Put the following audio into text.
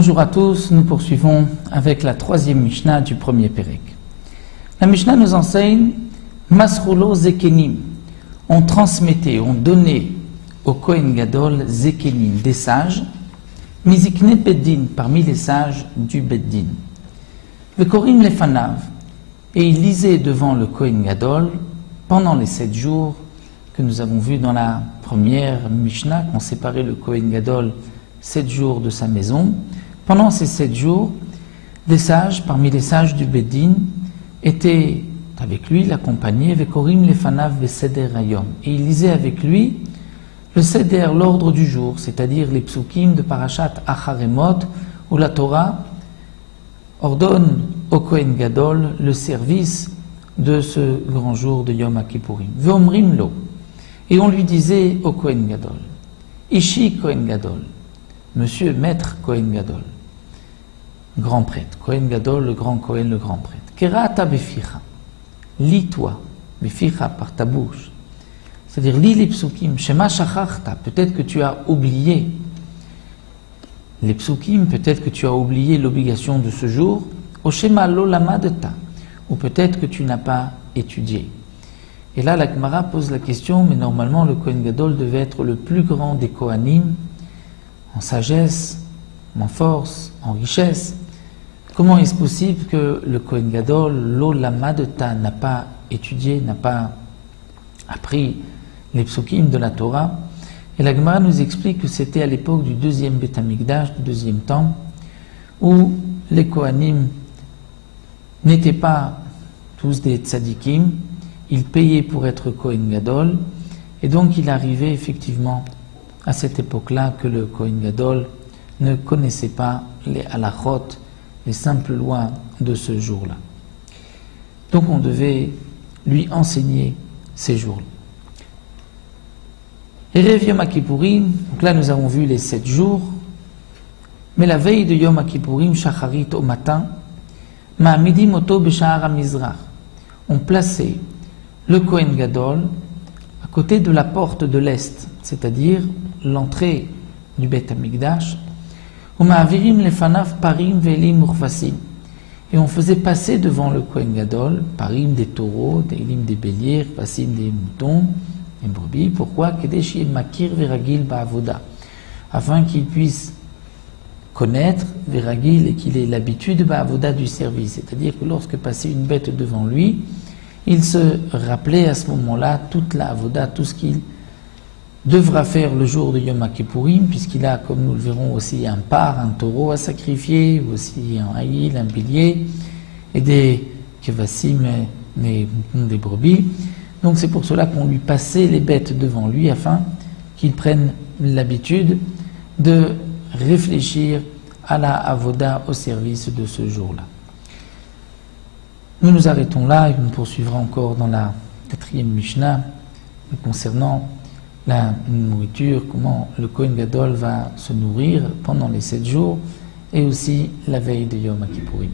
Bonjour à tous, nous poursuivons avec la troisième Mishnah du premier Pérek. La Mishnah nous enseigne Masrulo Zekenim. On transmettait, on donnait au Kohen Gadol Zekenim, des sages, Mizikne Beddin, parmi les sages du Beddin. Vekorim Lefanav, et il lisait devant le Kohen Gadol pendant les 7 jours que nous avons vus dans la première Mishnah, qu'on séparait le Kohen Gadol 7 jours de sa maison. Pendant ces 7 jours, des sages, parmi les sages du Beddin, étaient avec lui, l'accompagnaient, Vekorim Lefanav Veseder Hayom. Et il lisait avec lui le Seder, l'ordre du jour, c'est-à-dire les psukim de Parashat Acharemot, où la Torah ordonne au Kohen Gadol le service de ce grand jour de Yom Kippourim. Veomrim lo. Et on lui disait au Kohen Gadol, Ishi Kohen Gadol, Monsieur Maître Kohen Gadol, grand prêtre, Kohen Gadol, le grand Kohen, le grand prêtre. Kerata beficha, lis-toi, beficha par ta bouche. C'est-à-dire, lis les psukim, shema shacharta, peut-être que tu as oublié les psukim, peut-être que tu as oublié l'obligation de ce jour, o shema lo lamadta, ou peut-être que tu n'as pas étudié. Et là, la Gemara pose la question, mais normalement, le Kohen Gadol devait être le plus grand des Kohanim, en sagesse, en force, en richesse. Comment est-ce possible que le Kohen Gadol, lo lamadta, n'a pas étudié, n'a pas appris les psukim de la Torah? Et la Gemara nous explique que c'était à l'époque du deuxième Beth Amikdash, du deuxième temple, où les Kohanim n'étaient pas tous des tzadikim, ils payaient pour être Kohen Gadol, et donc il arrivait effectivement à cette époque-là que le Kohen Gadol ne connaissait pas les halachot, les simples lois de ce jour-là. Donc on devait lui enseigner ces jours-là. Erev Yom Kippourim, donc là nous avons vu les 7 jours, mais la veille de Yom Kippourim, Shacharit au matin, Ma'amidim oto b'sha'ar ha-mizrach, on plaçait le Kohen Gadol à côté de la porte de l'Est, c'est-à-dire l'entrée du Beth Amikdash, Uma'avirim lefanav parim ve'elim urvasim, et on faisait passer devant le Kohen Gadol, parim des taureaux, des elim des béliers, urvasim des moutons, des brebis. Pourquoi? Kedesh makir veragil ba'avoda, afin qu'il puisse connaître veragil et qu'il ait l'habitude ba'avoda du service, c'est-à-dire que lorsque passait une bête devant lui, il se rappelait à ce moment-là toute la avoda, tout ce qu'il devra faire le jour de Yom Kippourim, puisqu'il a, comme nous le verrons aussi, un par, un taureau à sacrifier, ou aussi un haïl, un bélier, et des kevassim, des brebis. Donc c'est pour cela qu'on lui passait les bêtes devant lui, afin qu'il prenne l'habitude de réfléchir à la avoda, au service de ce jour-là. Nous nous arrêtons là et nous poursuivrons encore dans la 4e Mishnah concernant la nourriture, comment le Kohen Gadol va se nourrir pendant les 7 jours et aussi la veille de Yom Kippourim.